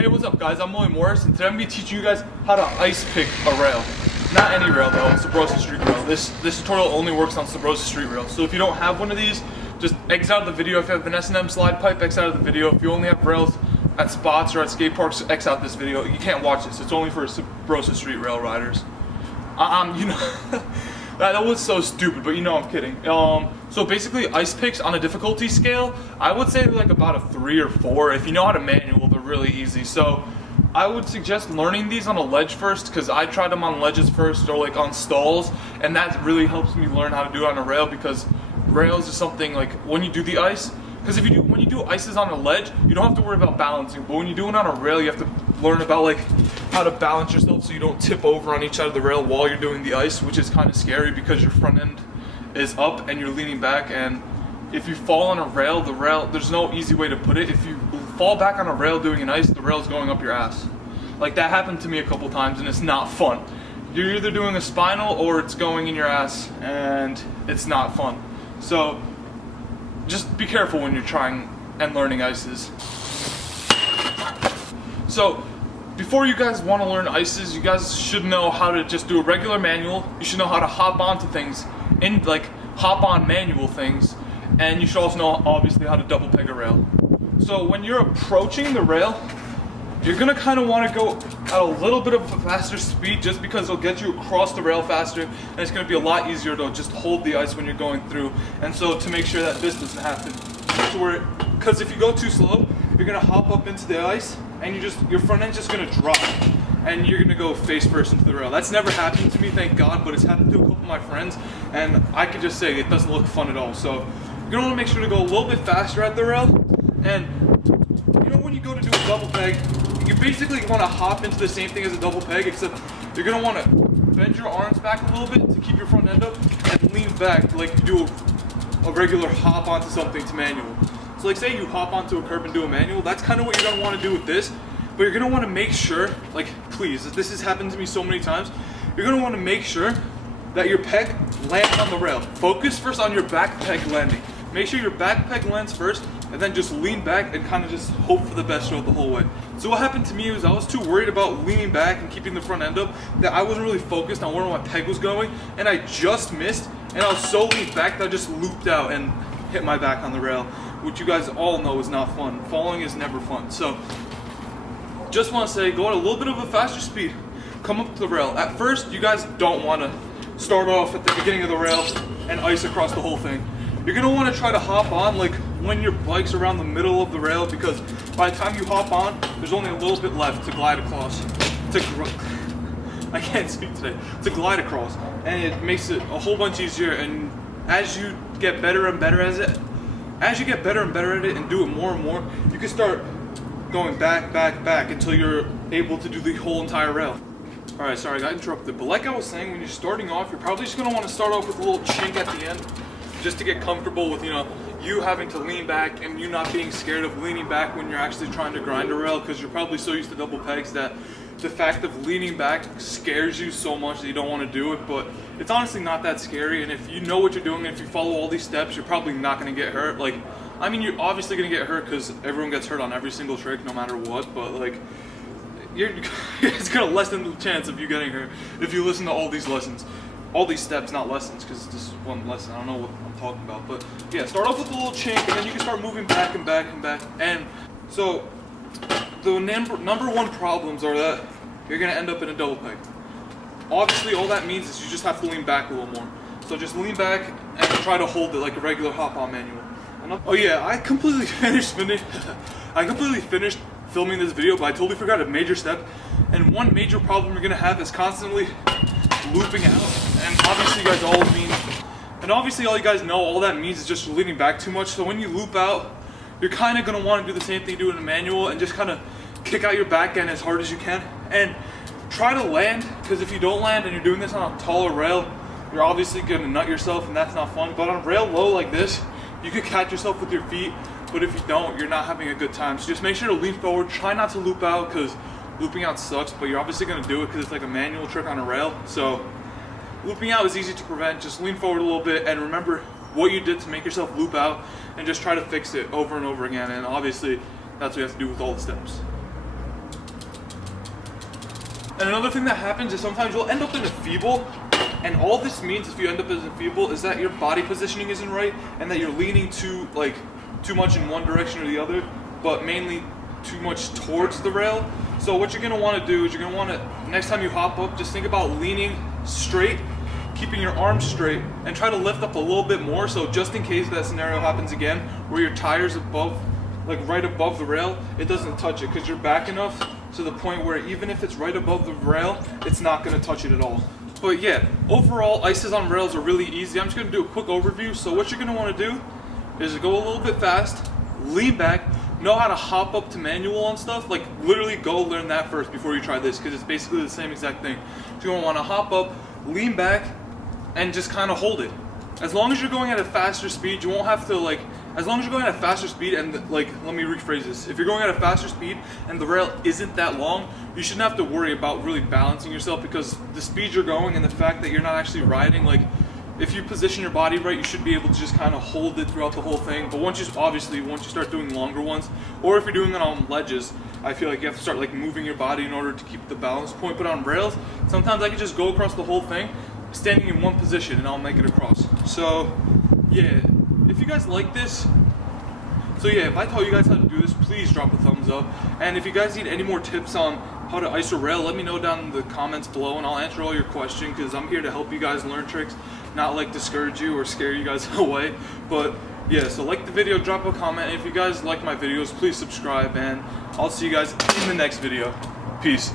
Hey, what's up guys, I'm William Morris, and today I'm going to be teaching you guys how to ice pick a rail. Not any rail though, it's Sabrosa Street Rail. This tutorial only works on Sabrosa Street Rail. So if you don't have one of these, just X out of the video. If you have an S&M slide pipe, X out of the video. If you only have rails at spots or at skate parks, X out this video. You can't watch this, it's only for Sabrosa Street Rail riders. You know, that was so stupid, but you know I'm kidding. So basically ice picks on a difficulty scale, I would say like about a 3 or 4. If you know how to manual, they're really easy. So I would suggest learning these on a ledge first, because I tried them on ledges first or like on stalls, and that really helps me learn how to do it on a rail, because rails is something like when you do the ice, because when you do ices on a ledge, you don't have to worry about balancing, but when you do it on a rail, you have to learn about like how to balance yourself so you don't tip over on each side of the rail while you're doing the ice, which is kind of scary because your front end is up and you're leaning back, and if you fall on a rail, there's no easy way to put it. If you fall back on a rail doing an ice, the rail's going up your ass. Like that happened to me a couple times and it's not fun. You're either doing a spinal or it's going in your ass and it's not fun. So just be careful when you're trying and learning ices. So before you guys want to learn ices, you guys should know how to just do a regular manual. You should know how to hop onto things, hop on manual things, and you should also know obviously how to double peg a rail. So when you're approaching the rail, you're gonna kind of want to go at a little bit of a faster speed, just because it'll get you across the rail faster, and it's gonna be a lot easier to just hold the ice when you're going through. And so to make sure that this doesn't happen, because if you go too slow, you're gonna hop up into the ice and your front end's just gonna drop and you're gonna go face first into the rail. That's never happened to me, thank God, but it's happened to a couple of my friends, and I can just say it doesn't look fun at all. So you're gonna want to make sure to go a little bit faster at the rail, and you know when you go to do a double peg, you basically want to hop into the same thing as a double peg, except you're gonna want to bend your arms back a little bit to keep your front end up and lean back like you do a regular hop onto something to manual. So like say you hop onto a curb and do a manual, that's kind of what you're gonna want to do with this. But you're gonna want to make sure, like please, this has happened to me so many times, you're gonna want to make sure that your peg lands on the rail. Focus first on your back peg landing. Make sure your back peg lands first, and then just lean back and kind of just hope for the best stroke the whole way. So what happened to me was I was too worried about leaning back and keeping the front end up that I wasn't really focused on where my peg was going, and I just missed, and I was so leaned back that I just looped out and hit my back on the rail, which you guys all know is not fun. Falling is never fun. So just want to say, go at a little bit of a faster speed, come up to the rail. At first, you guys don't want to start off at the beginning of the rail and ice across the whole thing. You're going to want to try to hop on like when your bike's around the middle of the rail, because by the time you hop on, there's only a little bit left to glide across. I can't speak today. To glide across, and it makes it a whole bunch easier. And as you get better and better at it, and do it more and more, you can start going back until you're able to do the whole entire rail. Alright, sorry, I got interrupted, but like I was saying, when you're starting off, you're probably just going to want to start off with a little chink at the end, just to get comfortable with, you having to lean back and you not being scared of leaning back when you're actually trying to grind a rail, because you're probably so used to double pegs that the fact of leaning back scares you so much that you don't want to do it. But it's honestly not that scary, and if you know what you're doing and if you follow all these steps, you're probably not going to get hurt. Like, I mean, you're obviously going to get hurt because everyone gets hurt on every single trick no matter what, but like, it's going to lessen the chance of you getting hurt if you listen to all these lessons. All these steps, not lessons, because it's just one lesson. I don't know what I'm talking about, but yeah, start off with a little chink, and then you can start moving back and back and back. And so the number one problems are that you're going to end up in a double peg. Obviously, all that means is you just have to lean back a little more. So just lean back and try to hold it like a regular hop-on manual. Oh yeah, I completely finished filming this video, but I totally forgot a major step. And one major problem you're going to have is constantly looping out. And obviously all you guys know, all that means is just leaning back too much. So when you loop out, you're kind of going to want to do the same thing you do in a manual and just kind of kick out your back end as hard as you can. And try to land, because if you don't land and you're doing this on a taller rail, you're obviously going to nut yourself, and that's not fun. But on a rail low like this, you can catch yourself with your feet, but if you don't, you're not having a good time. So just make sure to lean forward, try not to loop out, because looping out sucks, but you're obviously going to do it because it's like a manual trick on a rail. So looping out is easy to prevent. Just lean forward a little bit and remember what you did to make yourself loop out, and just try to fix it over and over again. And obviously that's what you have to do with all the steps. And another thing that happens is sometimes you'll end up in a feeble, and all this means if you end up in a feeble is that your body positioning isn't right and that you're leaning too much in one direction or the other, but mainly too much towards the rail. So what you're gonna want to do is you're gonna want to, next time you hop up, just think about leaning straight, keeping your arms straight, and try to lift up a little bit more, so just in case that scenario happens again where your tire's above, like right above the rail, it doesn't touch it because you're back enough to the point where even if it's right above the rail, it's not going to touch it at all. But yeah, overall, ices on rails are really easy. I'm just going to do a quick overview. So what you're going to want to do is go a little bit fast, lean back, know how to hop up to manual on stuff. Like literally go learn that first before you try this, because it's basically the same exact thing. So you're going to want to hop up, lean back, and just kind of hold it. As long as you're going at a faster speed, you won't have to as long as you're going at a faster speed and let me rephrase this. If you're going at a faster speed and the rail isn't that long, you shouldn't have to worry about really balancing yourself, because the speed you're going and the fact that you're not actually riding, if you position your body right, you should be able to just kind of hold it throughout the whole thing. But once you start doing longer ones, or if you're doing it on ledges, I feel like you have to start moving your body in order to keep the balance point. But on rails, sometimes I can just go across the whole thing, standing in one position, and I'll make it across. So yeah, if you guys like this, if I taught you guys how to do this, please drop a thumbs up. And if you guys need any more tips on how to ice a rail, let me know down in the comments below, and I'll answer all your questions, because I'm here to help you guys learn tricks, not discourage you or scare you guys away. But yeah, so like the video, drop a comment, and if you guys like my videos, please subscribe, and I'll see you guys in the next video. Peace.